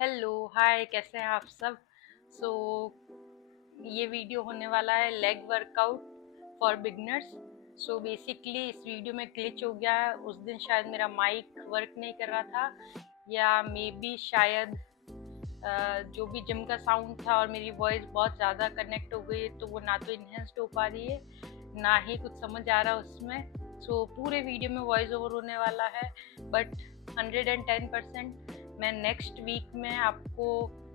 Hello hi, कैसे हैं आप सब। सो ये वीडियो होने वाला है leg workout for beginners. So basically इस वीडियो में ग्लिच हो गया है। उस दिन शायद मेरा माइक वर्क नहीं कर रहा था, या मे बी शायद जो भी जिम का साउंड था और मेरी वॉइस बहुत ज़्यादा कनेक्ट हो गई है, तो वो ना तो इन्हेंस्ड हो पा रही है, ना ही कुछ समझ आ रहा उसमें। सो पूरे वीडियो में वॉइस ओवर होने वाला है, बट 110% मैं नेक्स्ट वीक में आपको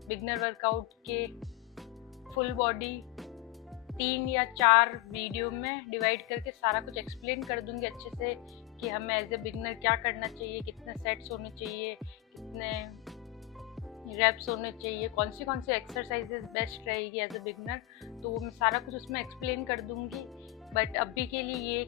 बिगनर वर्कआउट के फुल बॉडी 3 या 4 वीडियो में डिवाइड करके सारा कुछ एक्सप्लेन कर दूंगी अच्छे से, कि हमें एज ए बिगनर क्या करना चाहिए, कितने सेट्स होने चाहिए, कितने रेप्स होने चाहिए, कौन सी एक्सरसाइजेज बेस्ट रहेगी एज ए बिगनर। तो वो मैं सारा कुछ उसमें एक्सप्लेन कर दूंगी। बट अभी के लिए ये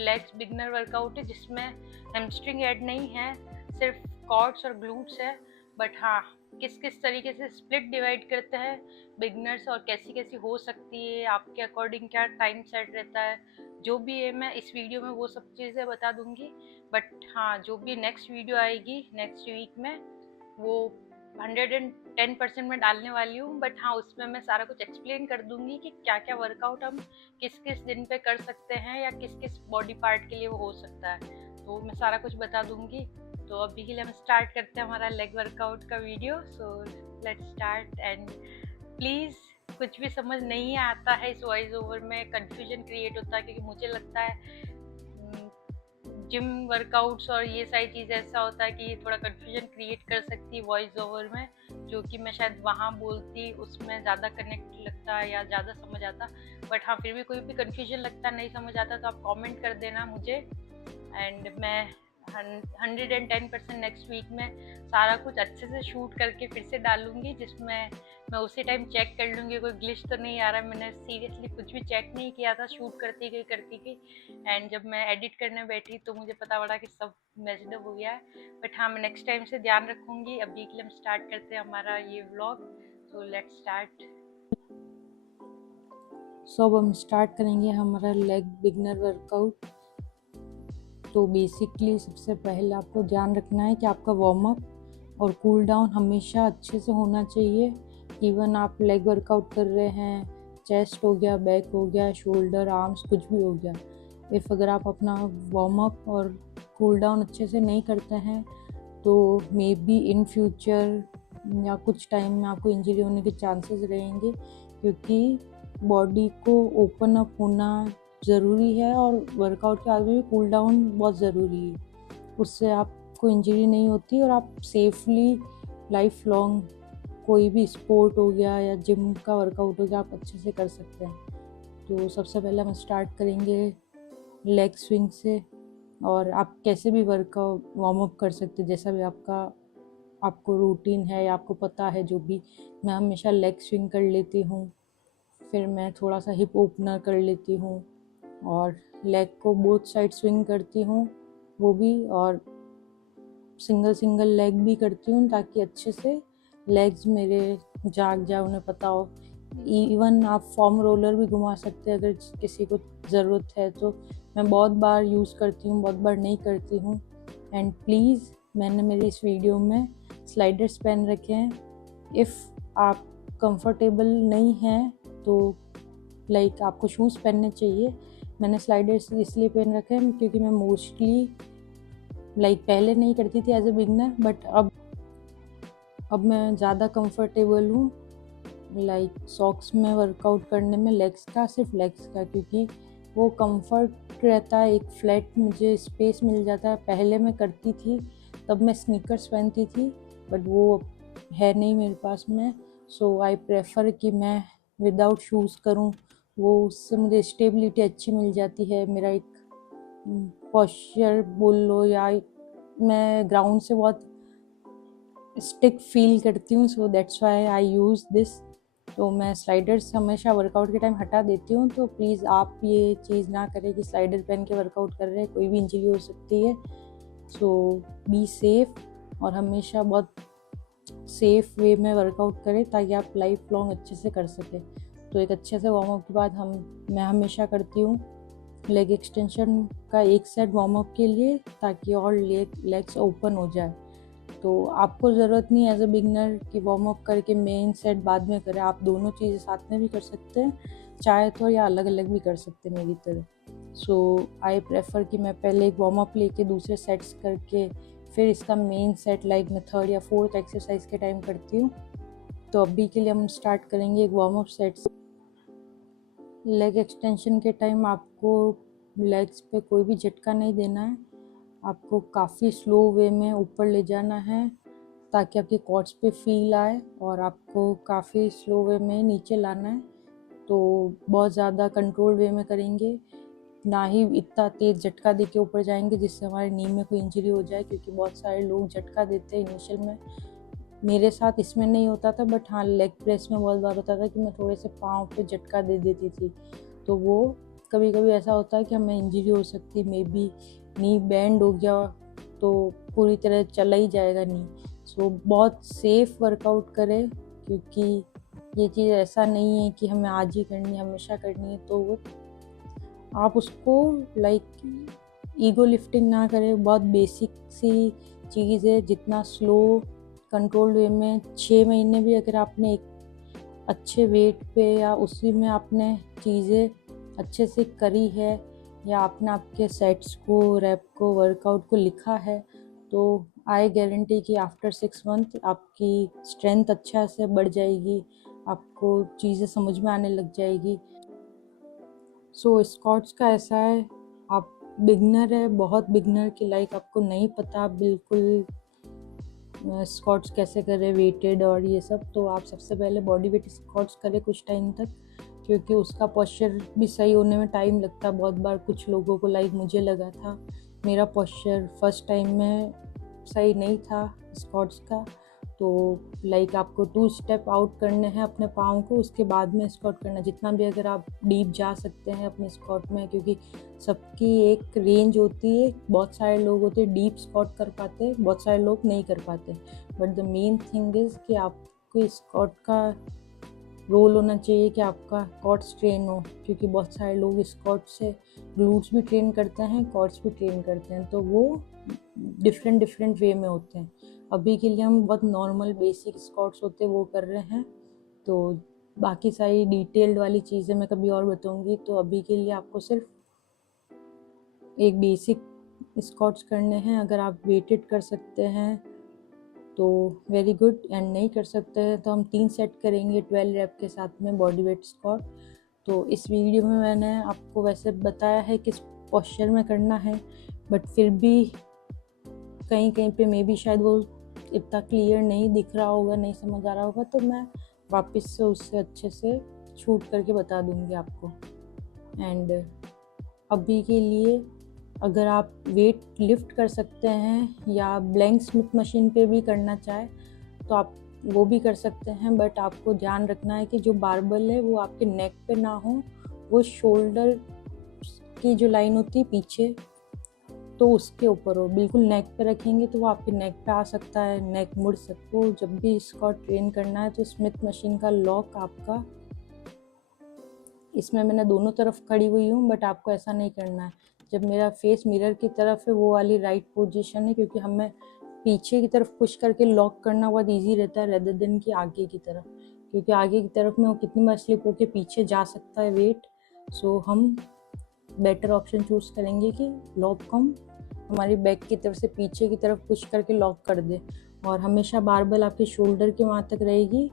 लेग्स बिगनर वर्कआउट है जिसमें हैमस्ट्रिंग ऐड नहीं है, सिर्फ कॉर्ड्स और ग्लूट्स है। बट हाँ, किस किस तरीके से स्प्लिट डिवाइड करते हैं बिगनर्स और कैसी कैसी हो सकती है, आपके अकॉर्डिंग क्या टाइम सेट रहता है, जो भी है मैं इस वीडियो में वो सब चीज़ें बता दूंगी। बट हाँ, जो भी नेक्स्ट वीडियो आएगी नेक्स्ट वीक में, वो 110% में डालने वाली हूँ। बट हाँ, उसमें मैं सारा कुछ एक्सप्लेन कर दूंगी कि क्या क्या वर्कआउट हम किस किस दिन पे कर सकते हैं, या किस किस बॉडी पार्ट के लिए वो हो सकता है, तो मैं सारा कुछ बता दूंगी। तो अभी के लिए हम स्टार्ट करते हैं हमारा लेग वर्कआउट का video. So let's start. And please, कुछ भी समझ नहीं आता है इस वॉइस ओवर में, कन्फ्यूजन क्रिएट होता है, क्योंकि मुझे लगता है जिम वर्कआउट्स और ये सारी चीज़ ऐसा होता है कि ये थोड़ा कन्फ्यूजन क्रिएट कर सकती है वॉइस ओवर में, जो कि मैं शायद वहाँ बोलती उसमें ज़्यादा कनेक्ट लगता या ज़्यादा समझ आता। बट हाँ, फिर भी कोई भी कन्फ्यूजन लगता नहीं समझ आता तो आप कमेंट कर देना मुझे। एंड मैं 110% नेक्स्ट वीक में सारा कुछ अच्छे से शूट करके फिर से डालूंगी, जिसमें मैं उसी टाइम चेक कर लूँगी कोई ग्लिच तो नहीं आ रहा है। मैंने सीरियसली कुछ भी चेक नहीं किया था, शूट करती गई। एंड जब मैं एडिट करने बैठी तो मुझे पता पड़ा कि सब मेजड हो गया है। बट हाँ, मैं नेक्स्ट टाइम से ध्यान रखूँगी। अभी के लिए हम स्टार्ट करते हैं हमारा ये व्लॉग। So let's start. अब हम स्टार्ट करेंगे हमारा लेग बिगनर वर्कआउट। तो बेसिकली सबसे पहले आपको ध्यान रखना है कि आपका वार्म अप और कूल डाउन हमेशा अच्छे से होना चाहिए। इवन आप लेग वर्कआउट कर रहे हैं, चेस्ट हो गया, बैक हो गया, शोल्डर, आर्म्स, कुछ भी हो गया, अगर आप अपना वार्म अप और कूल डाउन अच्छे से नहीं करते हैं तो मे बी इन फ्यूचर या कुछ टाइम में आपको इंजरी होने के चांसेस रहेंगे, क्योंकि बॉडी को ओपन अप होना ज़रूरी है और वर्कआउट के बाद भी कूल डाउन बहुत ज़रूरी है। उससे आपको इंजरी नहीं होती और आप सेफली लाइफ लॉन्ग कोई भी स्पोर्ट हो गया या जिम का वर्कआउट हो गया आप अच्छे से कर सकते हैं। तो सबसे पहले हम स्टार्ट करेंगे लेग स्विंग से। और आप कैसे भी वर्कआउट वार्म अप कर सकते हैं, जैसा भी आपको रूटीन है या आपको पता है जो भी। मैं हमेशा लेग स्विंग कर लेती हूँ, फिर मैं थोड़ा सा हिप ओपनर कर लेती हूँ और लेग को बोथ साइड स्विंग करती हूँ वो भी, और सिंगल लेग भी करती हूँ ताकि अच्छे से लेग्स मेरे जाग जाए, उन्हें पता हो। इवन आप फॉर्म रोलर भी घुमा सकते हैं अगर किसी को ज़रूरत है तो। मैं बहुत बार यूज़ करती हूँ, बहुत बार नहीं करती हूँ। एंड प्लीज़, मैंने मेरी इस वीडियो में स्लाइडर्स पहन रखे हैं। इफ़ आप कंफर्टेबल नहीं हैं तो आपको शूज़ पहनने चाहिए। मैंने स्लाइडर्स इसलिए पहन रखे हैं क्योंकि मैं मोस्टली पहले नहीं करती थी एज ए बिगनर, बट अब मैं ज़्यादा कंफर्टेबल हूँ सॉक्स में वर्कआउट करने में, लेग्स का, सिर्फ लेग्स का, क्योंकि वो कंफर्ट रहता है, एक फ्लैट मुझे स्पेस मिल जाता है। पहले मैं करती थी तब मैं स्नीकर्स पहनती थी, बट वो है नहीं मेरे पास में। सो आई प्रेफर कि मैं विदाउट शूज़ करूँ, वो उससे मुझे स्टेबिलिटी अच्छी मिल जाती है। मेरा एक पॉस्चर बोल लो, या मैं ग्राउंड से बहुत स्टिक फील करती हूँ, so that's why I use this. तो मैं स्लाइडर्स हमेशा वर्कआउट के टाइम हटा देती हूँ। तो प्लीज़ आप ये चीज़ ना करें कि स्लाइडर पहन के वर्कआउट कर रहे हैं, कोई भी इंजरी हो सकती है। सो बी सेफ और हमेशा बहुत सेफ वे में वर्कआउट करें ताकि आप लाइफ लॉन्ग अच्छे से कर सकें। तो एक अच्छे से वार्म अप के बाद मैं हमेशा करती हूँ लेग एक्सटेंशन का एक सेट वार्म अप के लिए, ताकि और लेग्स ओपन हो जाए। तो आपको ज़रूरत नहीं एज अ बिगनर कि वार्म अप करके मेन सेट बाद में करें, आप दोनों चीज़ें साथ में भी कर सकते हैं चाहे तो, या अलग अलग भी कर सकते हैं मेरी तरह। सो आई प्रेफर कि मैं पहले एक वार्म अप लेके दूसरे सेट्स करके फिर इसका मेन सेट लाइक मैं 3rd या 4th एक्सरसाइज के टाइम करती हूँ। तो अभी के लिए हम स्टार्ट करेंगे एक warm up set. Leg extension के टाइम आपको लेग्स पे कोई भी झटका नहीं देना है, आपको काफ़ी स्लो वे में ऊपर ले जाना है ताकि आपके क्वाड्स पे फील आए, और आपको काफ़ी स्लो वे में नीचे लाना है। तो बहुत ज़्यादा कंट्रोल वे में करेंगे, ना ही इतना तेज़ झटका दे के ऊपर जाएंगे जिससे हमारे नी में कोई इंजरी हो जाए, क्योंकि बहुत सारे लोग झटका देते हैं इनिशियल में। मेरे साथ इसमें नहीं होता था, बट हाँ लेग प्रेस में बहुत बार होता था कि मैं थोड़े से पाँव पे झटका दे देती थी, तो वो कभी कभी ऐसा होता है कि हमें इंजरी हो सकती, मे बी नी बैंड हो गया तो पूरी तरह चला ही जाएगा नी। सो बहुत सेफ वर्कआउट करें, क्योंकि ये चीज़ ऐसा नहीं है कि हमें आज ही करनी है, हमेशा करनी है। तो वो आप उसको लाइक ईगो लिफ्टिंग ना करें, बहुत बेसिक सी चीज़ है। जितना स्लो कंट्रोल वे में 6 महीने भी अगर आपने एक अच्छे वेट पे या उसी में आपने चीज़ें अच्छे से करी है, या आपने आपके सेट्स को, रैप को, वर्कआउट को लिखा है, तो आई गारंटी कि आफ्टर 6 मंथ आपकी स्ट्रेंथ अच्छा से बढ़ जाएगी, आपको चीज़ें समझ में आने लग जाएगी। सो स्क्वाट्स का ऐसा है, आप बिगनर है, बहुत बिगनर की लाइक आपको नहीं पता बिल्कुल स्क्वाट्स कैसे करें वेटेड और ये सब, तो आप सबसे पहले बॉडी वेट स्क्वाट्स करें कुछ टाइम तक, क्योंकि उसका पोस्चर भी सही होने में टाइम लगता है बहुत बार। कुछ लोगों को लाइक मुझे लगा था मेरा पोस्चर फर्स्ट टाइम में सही नहीं था स्क्वाट्स का, तो लाइक आपको 2 स्टेप आउट करने हैं अपने पाँव को, उसके बाद में स्क्वाट करना, जितना भी अगर आप डीप जा सकते हैं अपने स्क्वाट में, क्योंकि सबकी एक रेंज होती है। बहुत सारे लोग होते हैं डीप स्क्वाट कर पाते, बहुत सारे लोग नहीं कर पाते, but the main thing is कि आपको स्क्वाट का रोल होना चाहिए कि आपका क्वाड्स ट्रेन हो, क्योंकि बहुत सारे लोग स्क्वाट से ग्लूट्स भी ट्रेन करते हैं, क्वाड्स भी ट्रेन करते हैं, तो वो डिफरेंट वे में होते हैं। अभी के लिए हम बहुत नॉर्मल बेसिक स्क्वाट्स होते हैं वो कर रहे हैं, तो बाकी सारी डिटेल्ड वाली चीज़ें मैं कभी और बताऊंगी। तो अभी के लिए आपको सिर्फ एक बेसिक स्क्वाट्स करने हैं। अगर आप वेटेड कर सकते हैं तो वेरी गुड, एंड नहीं कर सकते हैं तो हम 3 सेट करेंगे 12 रैप के साथ में बॉडी वेट स्क्वाट। तो इस वीडियो में मैंने आपको वैसे बताया है किस पोस्चर में करना है, बट फिर भी कहीं कहीं पे मे बी शायद वो इतना क्लियर नहीं दिख रहा होगा, नहीं समझ आ रहा होगा, तो मैं वापस से उससे अच्छे से शूट करके बता दूंगी आपको। एंड अभी के लिए अगर आप वेट लिफ्ट कर सकते हैं या ब्लैंक स्मिथ मशीन पे भी करना चाहे तो आप वो भी कर सकते हैं, बट आपको ध्यान रखना है कि जो बारबल है वो आपके नेक पे ना हो, वो शोल्डर की जो लाइन होती है पीछे तो उसके ऊपर हो। बिल्कुल नेक पे रखेंगे तो वो आपके नेक पे आ सकता है, नेक मुड़ सकता है। जब भी इसको ट्रेन करना है तो स्मिथ मशीन का लॉक आपका, इसमें मैंने दोनों तरफ खड़ी हुई हूँ, बट आपको ऐसा नहीं करना है। जब मेरा फेस मिरर की तरफ है वो वाली राइट पोजीशन है, क्योंकि हमें पीछे की तरफ पुश करके लॉक करना बहुत इजी रहता है रेदर देन कि आगे की तरफ, क्योंकि आगे की तरफ में वो कितनी बार स्लिप होके पीछे जा सकता है वेट। सो हम बेटर ऑप्शन चूज करेंगे कि लॉक हम हमारी बैक की तरफ से पीछे की तरफ पुश करके लॉक कर दे, और हमेशा बारबल आपके शोल्डर के वहाँ तक रहेगी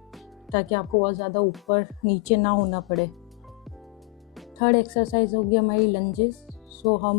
ताकि आपको बहुत ज़्यादा ऊपर नीचे ना होना पड़े। 3rd एक्सरसाइज होगी हमारी लंजेस। सो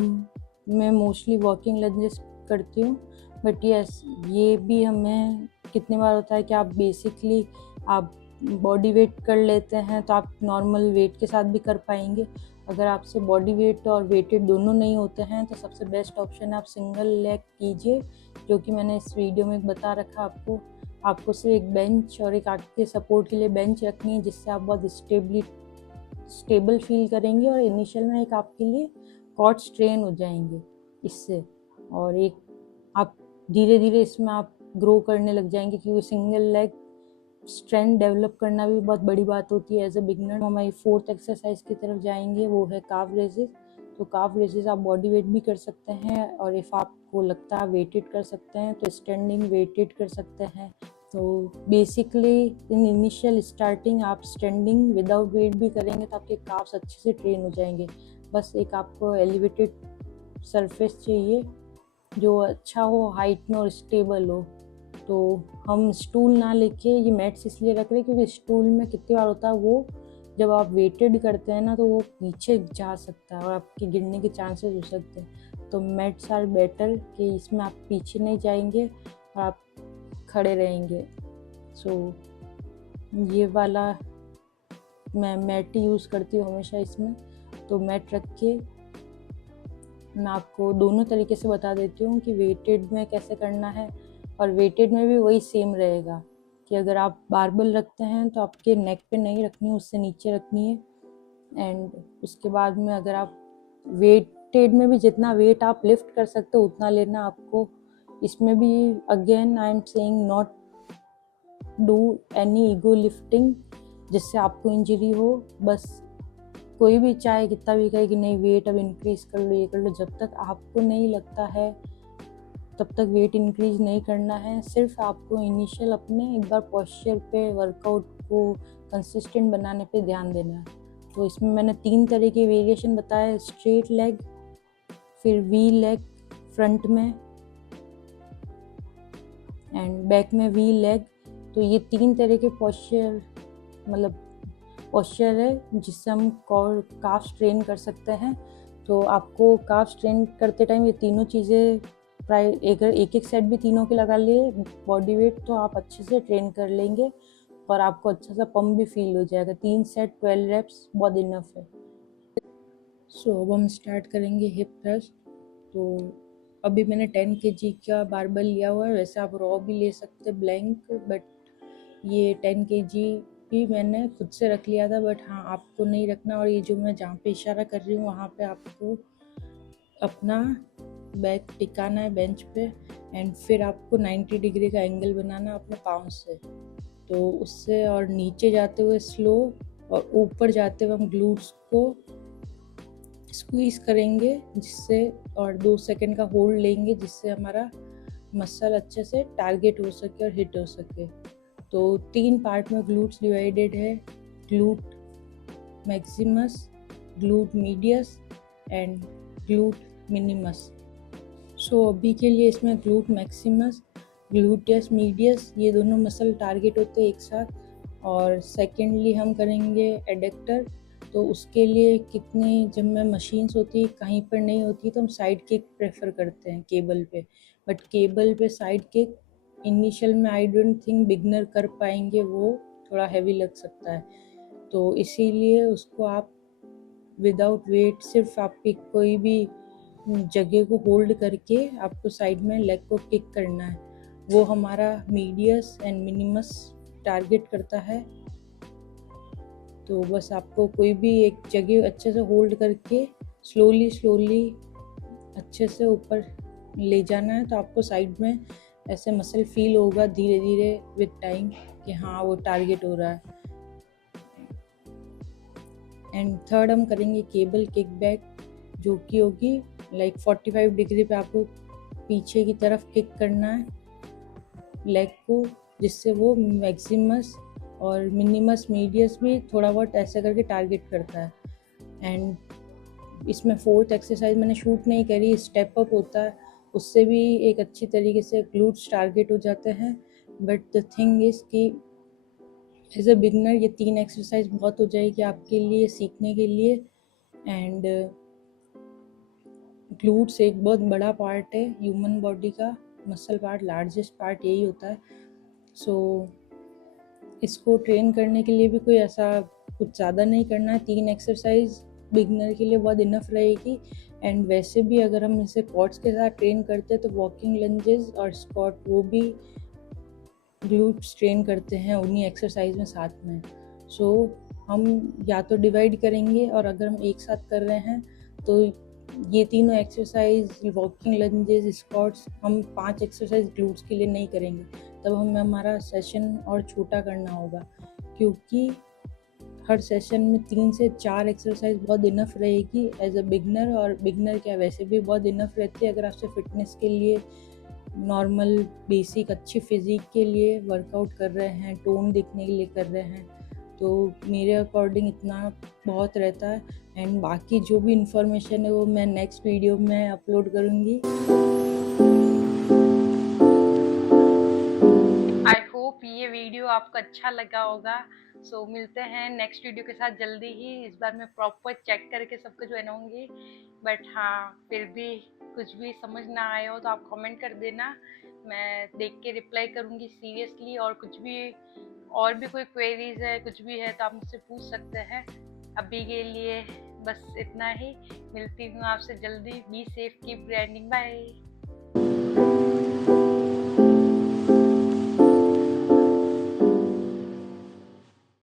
मैं मोस्टली वॉकिंग लंजेस करती हूँ, बट यस ये भी हमें कितनी बार होता है कि आप बेसिकली आप बॉडी वेट कर लेते हैं तो आप नॉर्मल वेट के साथ भी कर पाएंगे। अगर आपसे बॉडी वेट और वेटेड दोनों नहीं होते हैं तो सबसे बेस्ट ऑप्शन आप सिंगल लेग कीजिए, जो कि मैंने इस वीडियो में बता रखा आपको सिर्फ एक बेंच और एक आगे के सपोर्ट के लिए बेंच रखनी है, जिससे आप बहुत स्टेबल फील करेंगे और इनिशियल में एक आपके लिए क्वाड्स ट्रेन हो जाएंगे इससे, और एक आप धीरे धीरे इसमें आप ग्रो करने लग जाएंगे, क्योंकि सिंगल लेग स्ट्रेंथ डेवलप करना भी बहुत बड़ी बात होती है एज अ बिगनर। हमारी 4th एक्सरसाइज की तरफ जाएंगे, वो है काफ रेजेस। तो काफ रेजेस आप बॉडी वेट भी कर सकते हैं, और इफ़ आपको लगता है वेटेड कर सकते हैं तो स्टैंडिंग वेटेड कर सकते हैं। तो बेसिकली इन इनिशियल स्टार्टिंग आप स्टैंडिंग विदाउट वेट भी करेंगे तो आपके काफ्स अच्छे से ट्रेन हो जाएंगे। बस एक आपको एलिवेटेड सरफेस चाहिए जो अच्छा हो, हाइट में और स्टेबल हो। तो हम स्टूल ना लेके ये मैट्स इसलिए रख रहे हैं क्योंकि स्टूल में कितनी बार होता है वो जब आप वेटेड करते हैं ना तो वो पीछे जा सकता है और आपके गिरने के चांसेस हो सकते हैं। तो मैट्स आर बेटर कि इसमें आप पीछे नहीं जाएंगे और आप खड़े रहेंगे। सो ये वाला मैं मैट यूज़ करती हूँ हमेशा इसमें। तो मैट रख के मैं आपको दोनों तरीके से बता देती हूँ कि वेटेड में कैसे करना है, और वेटेड में भी वही सेम रहेगा कि अगर आप बारबल रखते हैं तो आपके नेक पे नहीं रखनी है, उससे नीचे रखनी है। एंड उसके बाद में अगर आप वेटेड में भी जितना वेट आप लिफ्ट कर सकते हो उतना लेना आपको। इसमें भी again I am saying not do any ego lifting जिससे आपको इंजरी हो। बस कोई भी चाहे कितना भी कहे कि नहीं वेट अब इंक्रीज कर लो, ये कर लो, जब तक आपको नहीं लगता है तब तक वेट इंक्रीज नहीं करना है। सिर्फ आपको इनिशियल अपने एक बार पोस्चर पे, वर्कआउट को कंसिस्टेंट बनाने पे ध्यान देना है। तो इसमें मैंने 3 तरह के वेरिएशन बताए, स्ट्रेट लेग, फिर वी लेग फ्रंट में एंड बैक में वी लेग। तो ये 3 तरह के पोस्चर है जिससे हम काफ्स ट्रेन कर सकते हैं। तो आपको काफ्स ट्रेन करते टाइम ये तीनों चीज़ें अगर एक सेट भी तीनों के लगा लिए बॉडी वेट तो आप अच्छे से ट्रेन कर लेंगे और आपको अच्छा सा पम्प भी फील हो जाएगा। 3 सेट 12 रेप्स बहुत इनफ है। सो अब हम स्टार्ट करेंगे हिप थ्रस्ट। तो अभी मैंने 10 kg का बारबल लिया हुआ है, वैसे आप रॉ भी ले सकते ब्लैंक, बट ये 10 kg भी मैंने खुद से रख लिया था। बट हाँ, आपको नहीं रखना, और ये जो मैं जहाँ पे इशारा कर रही हूँ वहाँ पे आपको अपना बैक टिकाना है बेंच पे, एंड फिर आपको 90 डिग्री का एंगल बनाना अपने पाँव से। तो उससे और नीचे जाते हुए स्लो और ऊपर जाते हुए हम ग्लूट्स को स्क्वीज करेंगे जिससे, और 2 सेकंड का होल्ड लेंगे जिससे हमारा मसल अच्छे से टारगेट हो सके और हिट हो सके। तो 3 पार्ट में ग्लूट्स डिवाइडेड है, glute maximus, glute medius and glute minimus. So अभी के लिए इसमें ग्लूट मैक्सिमस, ग्लूटियस मीडियस ये दोनों मसल टारगेट होते हैं एक साथ। और सेकेंडली हम करेंगे एडेक्टर। तो उसके लिए जब में मशीन्स होती है कहीं पर नहीं होती तो हम साइड किक प्रेफर करते हैं केबल पे। बट केबल पे साइड किक इनिशियल में आई डोंट थिंक बिगनर कर पाएंगे, वो थोड़ा हैवी लग सकता है। तो इसीलिए उसको आप विदाउट वेट सिर्फ आपकी कोई भी जगह को होल्ड करके आपको साइड में लेग को किक करना है। वो हमारा मीडियस एंड मिनिमस टारगेट करता है। तो बस आपको कोई भी एक जगह अच्छे से होल्ड करके स्लोली अच्छे से ऊपर ले जाना है। तो आपको साइड में ऐसे मसल फील होगा धीरे धीरे विद टाइम कि हाँ वो टारगेट हो रहा है। एंड थर्ड हम करेंगे केबल किक बैक, जो कि होगी लाइक 45 डिग्री पे आपको पीछे की तरफ किक करना है लेग को, जिससे वो मैक्सिमस और मिनिमस मीडियस भी थोड़ा बहुत ऐसे करके टारगेट करता है। एंड इसमें 4th एक्सरसाइज मैंने शूट नहीं करी, स्टेप अप होता है, उससे भी एक अच्छी तरीके से ग्लूट्स टारगेट हो जाते हैं। बट द थिंग इज़ कि एज अ बिगनर ये 3 एक्सरसाइज बहुत हो जाएगी आपके लिए सीखने के लिए। एंड ग्लूट्स एक बहुत बड़ा पार्ट है ह्यूमन बॉडी का, मसल पार्ट, लार्जेस्ट पार्ट यही होता है। सो इसको ट्रेन करने के लिए भी कोई ऐसा कुछ ज़्यादा नहीं करना है, 3 एक्सरसाइज बिगनर के लिए बहुत इनफ रहेगी। एंड वैसे भी अगर हम इसे क्वाड्स के साथ ट्रेन करते हैं तो वॉकिंग लंजेस और स्क्वाट वो भी ग्लूट्स ट्रेन करते हैं उन्हीं एक्सरसाइज में साथ में। सो हम या तो डिवाइड करेंगे, और अगर हम एक साथ कर रहे हैं तो ये तीनों एक्सरसाइज वॉकिंग लंजेस स्क्वाट्स हम 5 एक्सरसाइज ग्लूट्स के लिए नहीं करेंगे, तब हमें हमारा सेशन और छोटा करना होगा। क्योंकि हर सेशन में 3 से 4 एक्सरसाइज बहुत इनफ रहेगी एज अ बिगनर, और बिगनर क्या वैसे भी बहुत इनफ रहती है अगर आप सिर्फ फिटनेस के लिए नॉर्मल बेसिक अच्छी फिजिक के लिए वर्कआउट कर रहे हैं, टोन दिखने के लिए कर रहे हैं, तो मेरे अकॉर्डिंग इतना बहुत रहता है। एंड बाकी जो भी इंफॉर्मेशन है वो मैं नेक्स्ट वीडियो में अपलोड करूँगी। आई होप ये वीडियो आपको अच्छा लगा होगा। सो मिलते हैं नेक्स्ट वीडियो के साथ जल्दी ही। इस बार मैं प्रॉपर चेक करके सब कुछ बनाऊंगी, बट हाँ फिर भी कुछ भी समझ ना आया हो तो आप कमेंट कर देना, मैं देख के रिप्लाई करूँगी सीरियसली। और कुछ भी और भी कोई क्वेरीज है, कुछ भी है तो आप मुझसे पूछ सकते हैं। अभी के लिए बस इतना ही, मिलती हूँ आपसे जल्दी। Be safe, keep grinding, bye.